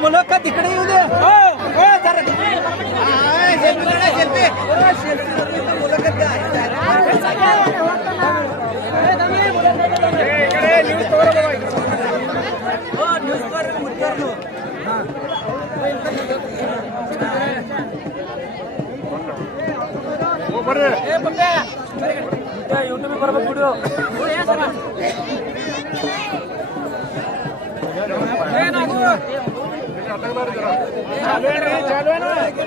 मुलाखत इकडे येऊ दे. मुलाखत यूट्यूब बरोबर व्हिडिओ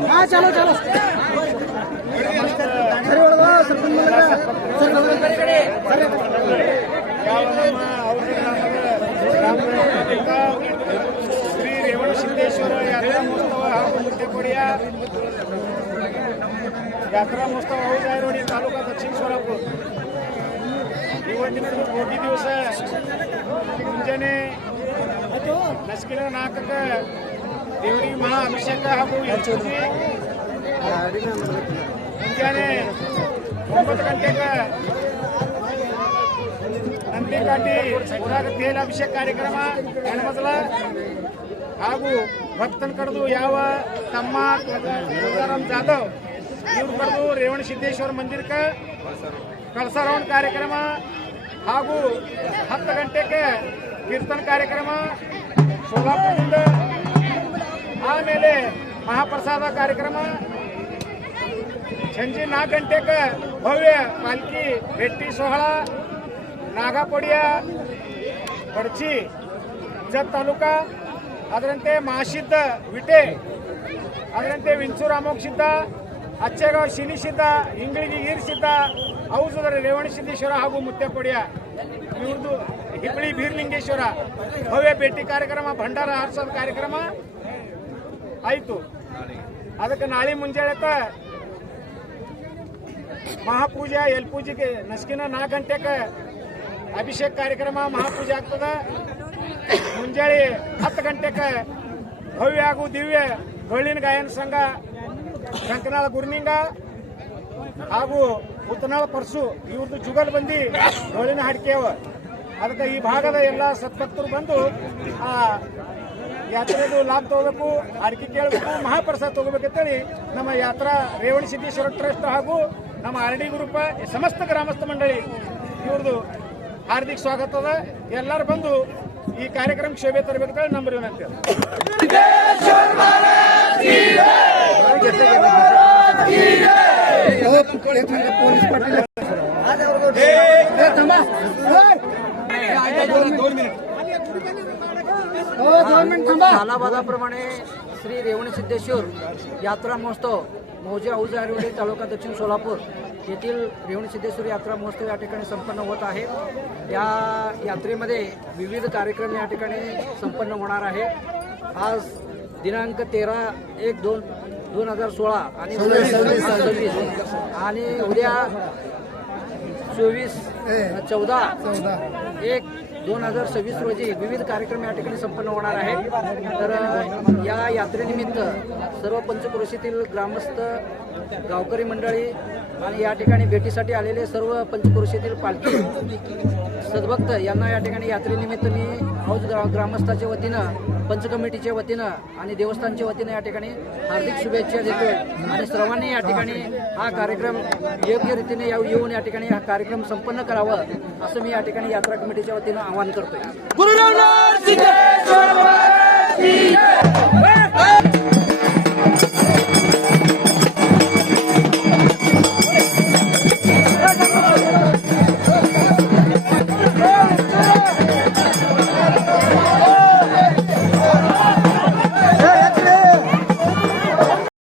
हाँ चलो चलो ಶ್ರೀ ರೇವಣಸಿದ್ದೇಶ್ವರ ಯಾತ್ರಾ ಮಹೋತ್ಸವ ಹಾಗೂ ಮುದ್ದೆಕೋಡಿಯ यात्रा महोत्सव औजारोडी तालुका दक्षिण सोलापूर ಇವತ್ತಿನ ಭೋಗಿ ದಿವಸ ಮುಂಜಾನೆ ನಸ್ಕಿನ ನಾಲ್ಕಕ್ಕೆ ದೇವರಿಗೆ ಮಹಾ ಅಭಿಷೇಕ ಹಾಗೂ ಮುಂಜಾನೆ 9 ಗಂಟೆಗೆ ನಂದಿಘಾಟಿ ಊರಾಗ ತೇಲ ಅಭಿಷೇಕ ಕಾರ್ಯಕ್ರಮ ಹೆಣ್ಮಕ್ಳ ಹಾಗೂ ಭಕ್ತನ ಕಡೆದು ಯಾವ ತಮ್ಮ ತುಕಾರಾಮ್ ಜಾಧವ್ ಇವ್ರು ಕರೆದು ರೇವಣಸಿದ್ದೇಶ್ವರ ಮಂದಿರಕ್ಕೆ ಕಳಸಾರೋಹಣ ಕಾರ್ಯಕ್ರಮ ಹಾಗೂ 10 ಗಂಟೆಗೆ ಕೀರ್ತನ ಕಾರ್ಯಕ್ರಮ ಸೋಲಾಪುರದಿಂದ ಆಮೇಲೆ ಮಹಾಪ್ರಸಾದ ಕಾರ್ಯಕ್ರಮ ಸಂಜೆ 4 ಗಂಟೆಗೆ ಭವ್ಯ ಪಾಲ್ಕಿ ಭೇಟಿ ಸೋಹಳ ನಾಗಾಪೋಡಿಯ ಬಡ್ಚಿ ಜತ್ ತಾಲೂಕಾ ಅದರಂತೆ ಮಾಶಿದ್ದ ವಿಟೆ ಅದರಂತೆ ವಿಂಚೂರು ಅಮೋಕ್ಷಿದ್ದ ಅಚ್ಚೆಗಾಂವ್ ಶಿನಿಸಿದ್ದ ಇಂಗಳಿಗೆ ಈರಿಸಿದ್ದ ಔಜುದರ ರೇವಣಸಿದ್ದೇಶ್ವರ ಹಾಗೂ ಮುತ್ತೆಕೋಡಿಯ ಇವ್ರದ್ದು ಹಿಬ್ಬಳಿ ಬೀರ್ಲಿಂಗೇಶ್ವರ ಭವ್ಯ ಭೇಟಿ ಕಾರ್ಯಕ್ರಮ ಭಂಡಾರ ಹಾರಿಸೋದ ಕಾರ್ಯಕ್ರಮ ಆಯಿತು. ಅದಕ್ಕೆ ನಾಳೆ ಮುಂಜಾನೆ ಮಹಾಪೂಜೆ ಎಲ್ಪೂಜೆಗೆ ನಸ್ಕಿನ 4 ಗಂಟೆಗೆ ಅಭಿಷೇಕ ಕಾರ್ಯಕ್ರಮ ಮಹಾಪೂಜೆ ಆಗ್ತದೆ. ಮುಂಜಾನೆ 10 ಗಂಟೆಗೆ ಭವ್ಯ ಹಾಗೂ ದಿವ್ಯ ಡೊಳ್ಳಿನ ಗಾಯನ ಸಂಘ ಶಂಕನಾಳ ಗುರ್ನಿಂಗ ಹಾಗೂ ಉತ್ತನಾಳ ಪರ್ಸು ಇವ್ರದ್ದು ಜುಗಲ್ ಬಂದಿ ಡೊಳ್ಳಿನ ಹಾಡಿಕೆಯವ. ಅದಕ್ಕೆ ಈ ಭಾಗದ ಎಲ್ಲ ಸತ್ಭಕ್ತರು ಬಂದು ಆ ಯಾತ್ರೆದು ಲಾಭ ತಗೋಬೇಕು, ಅಡಿಕೆ ಕೇಳಬೇಕು, ಮಹಾಪ್ರಸಾದ ತಗೋಬೇಕಂತೇಳಿ ನಮ್ಮ ಯಾತ್ರಾ ರೇವಣಸಿದ್ದೇಶ್ವರ ಟ್ರಸ್ಟ್ ಹಾಗೂ ನಮ್ಮ RD ಗ್ರೂಪ್ ಸಮಸ್ತ ಗ್ರಾಮಸ್ಥ ಮಂಡಳಿ ಇವ್ರದ್ದು ಹಾರ್ದಿಕ ಸ್ವಾಗತ ಅದ. ಎಲ್ಲರೂ ಬಂದು ಈ ಕಾರ್ಯಕ್ರಮ ಶೋಭೆ ತರಬೇಕಂತೇಳಿ ನಮ್ಮ ವಿನಂತಿ. कालाबादाप्रमाणे श्री रेवणसिद्धेश्वर यात्रा महोत्सव मौजे औजारोडी तालुका दक्षिण सोलापूर येथील रेवणसिद्धेश्वर यात्रा महोत्सव या ठिकाणी संपन्न होत आहे. या यात्रेमध्ये विविध कार्यक्रम या ठिकाणी संपन्न होणार आहे. आज दिनांक 13/1/2016 आणि 26 आणि उद्या 14/1/2026 रोजी विविध कार्यक्रम या ठिकाणी संपन्न होणार आहे. तर या यात्रेनिमित्त सर्व पंचक्रोशीतील ग्रामस्थ गावकरी मंडळी आणि या ठिकाणी भेटीसाठी आलेले सर्व पंचक्रोशीतील पालखी सद्भक्त यांना या ठिकाणी यात्रेनिमित्त मी हौज ग्रामस्थाच्या वतीनं पंच कमिटीच्या वतीनं आणि देवस्थानच्या वतीनं या ठिकाणी हार्दिक शुभेच्छा देतोय. आणि सर्वांनी या ठिकाणी हा कार्यक्रम योग्य रीतीने येऊन या ठिकाणी हा कार्यक्रम संपन्न करावं असं मी या ठिकाणी यात्रा कमिटीच्या वतीनं आवाहन करतोय.